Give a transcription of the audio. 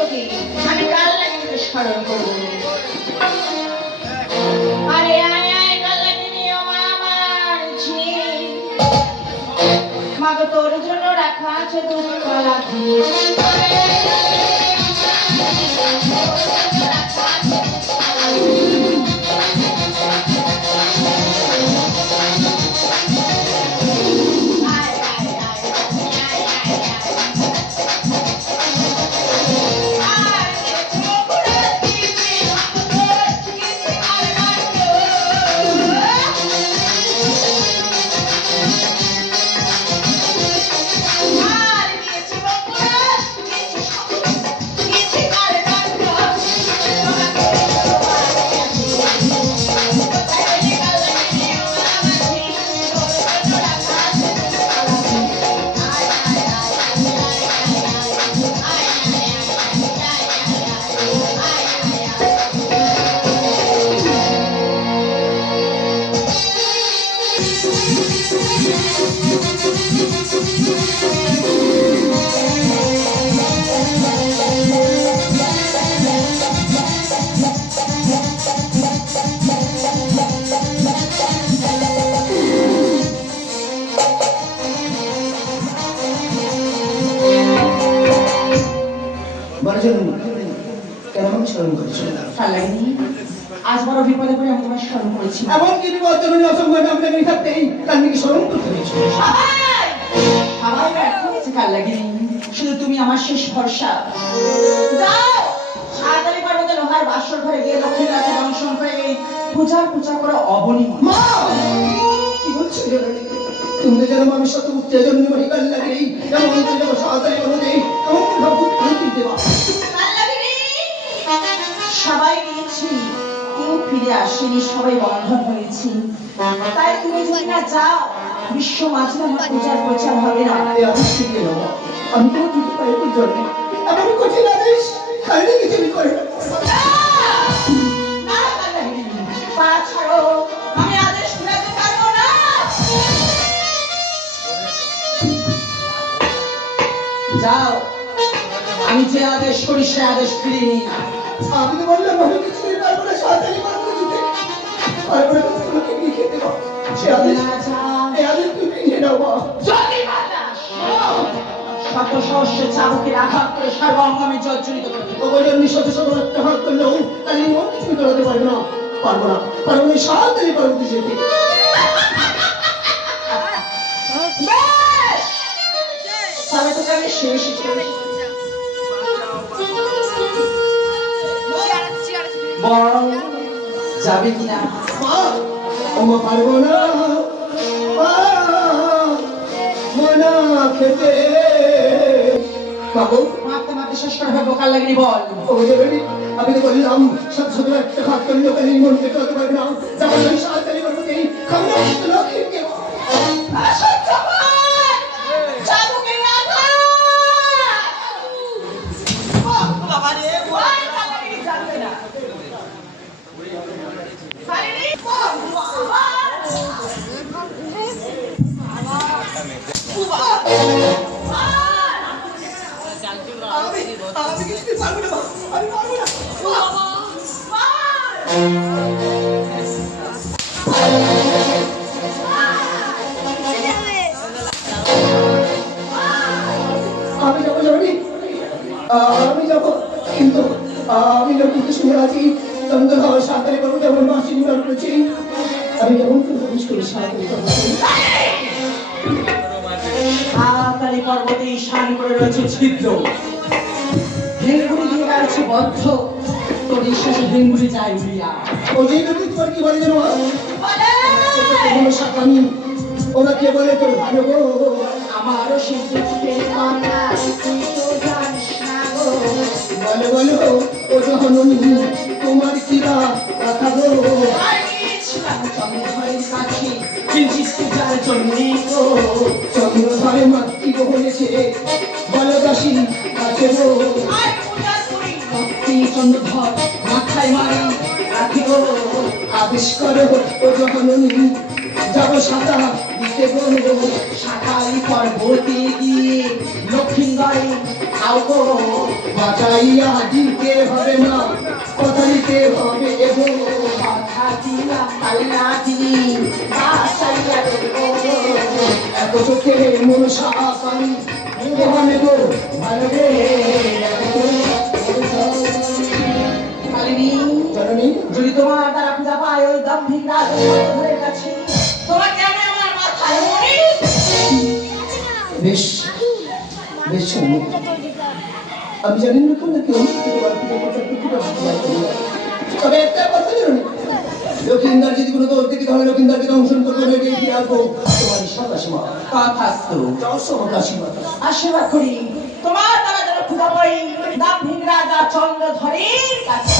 তোকে আমি কাল লাগিয়ে স্মরণ করব। তোর জন্য রাখা আছে দুধ কলা দিয়ে। কেন আমাকে স্মরণ করেছ? ভালো লাগেনি। আজ বড় বিপদে পড়ে আমি তোমার স্মরণ করেছি। এমন কি বিপদ? তুমি অসংখ্য নাম লেগে থাকতেই তার নাকি স্মরণ করতে হয়েছে? সবাই! সবাই ব্যর্থ হয়েছে কাল লাগেনি। শুধু তুমি আমার শেষ ভরসা। পার্বতে লোহার বাসর ঘরে গিয়ে লক্ষ্মী রাতে দংশন করে পূজা পূজা করে অবনী মা। কি বলছো তুমি যেন মানুষ শত উত্তেজন নিবারী কাল লাগেই এমন সাঁতারি ভাব সবাই গিয়েছি কেউ ফিরে আসেনি সবাই বন্ধন হয়েছি। তাই তুমি যদি না যাও বিশ্ব মাঝে আমার পূজার প্রচার হবে না। আমি তো দিতে পারি জন্য এমন কঠিন আদেশ খাইলে কিছু করে। না। না, কাল লাগেনি। পা ছাড়ো। আমি আদেশ ফেরাতে পারব না। যাও। আমি যে আদেশ করি সে আদেশ ফিরিয়ে নিই না। আমি তো বললাম কিছু দিন না সাঁতারি পারব দিতে না তোমাকে খেতে পারব সে আদেশ এই আদেশ তুমি ফিরিয়ে নাও যদি শত সহস্র চাবুকের আঘাত করে সর্বাঙ্গ আমি জর্জরিত করি অবজন্মী শত শত একটা হাত করলেও তাহলে মন কিছুই করাতে পারবে না। পারব না। পারব না সাঁতারি পারব তো যেতে বেশ! তবে তোকে আমি শেষ বড় যাবে কিনা? ওমা পারব না। মনা খেতে। বাবু মারতে মারতে শেষ করে ফেলব কাল লাগেনি বল। আমি তো বললাম সব শত একটা হাত করলেও তাহলে আমি আমি পারব আমি যাব যাবি আমি যাব কিন্তু আমি যখন শুনে আছি চন্দ্র খাওয়া সাঁতারি করব যেমন মাসি নিবার করেছি। আমি যেমন প্রবেশ করি সাঁতারি করব পর্বতে ঈশান করে রয়েছে ছিদ্র। ভেঙ্গুড়ি দিয়ে গেছে বদ্ধ। তোর ঈশ্বরে ভেঙ্গুড়ি যায় উড়িয়া ও যে যদি তোমার কি বলে যেন বলে! সাকানি ওরা কে বলে তোর ভালো গো আমারও কন্যা গো। বলে বলো ও জহননী তোমার কি বা কথা গো? ভক্তি চন্দ্রধর মাথায় মারি রাখি গো যাব সাদা দিতে গো শাখালি পর্বতে গিয়ে লক্ষ্মীন্দরে আউকো বাঁচাইয়া দিতে হবে না দিতে হবে এগো পাল্লা দিলি দেবো। এত চোখে মন আমি দেবানে গো দ্বারা পূজা পায় ওই দাম্ভিক রাজের কাছে তোমার কেন আমার মাথায় মনে বেশ বেশ আমি জানি না তোমরা কেউ তোমার পুজো তবে একটা কথা জানো? লক্ষিন্দার যদি কোনো দোষ দেখি তাহলে লক্ষিন্দারকে দংশন করব রেখে ফিরে আসব তোমার সাদাসীমা কথাস্তু কাশিমা আশীর্বাদ করি। তোমার দ্বারা যেন পূজা পাই দাম্ভিক রাজা চন্দ্রধরের কাছে।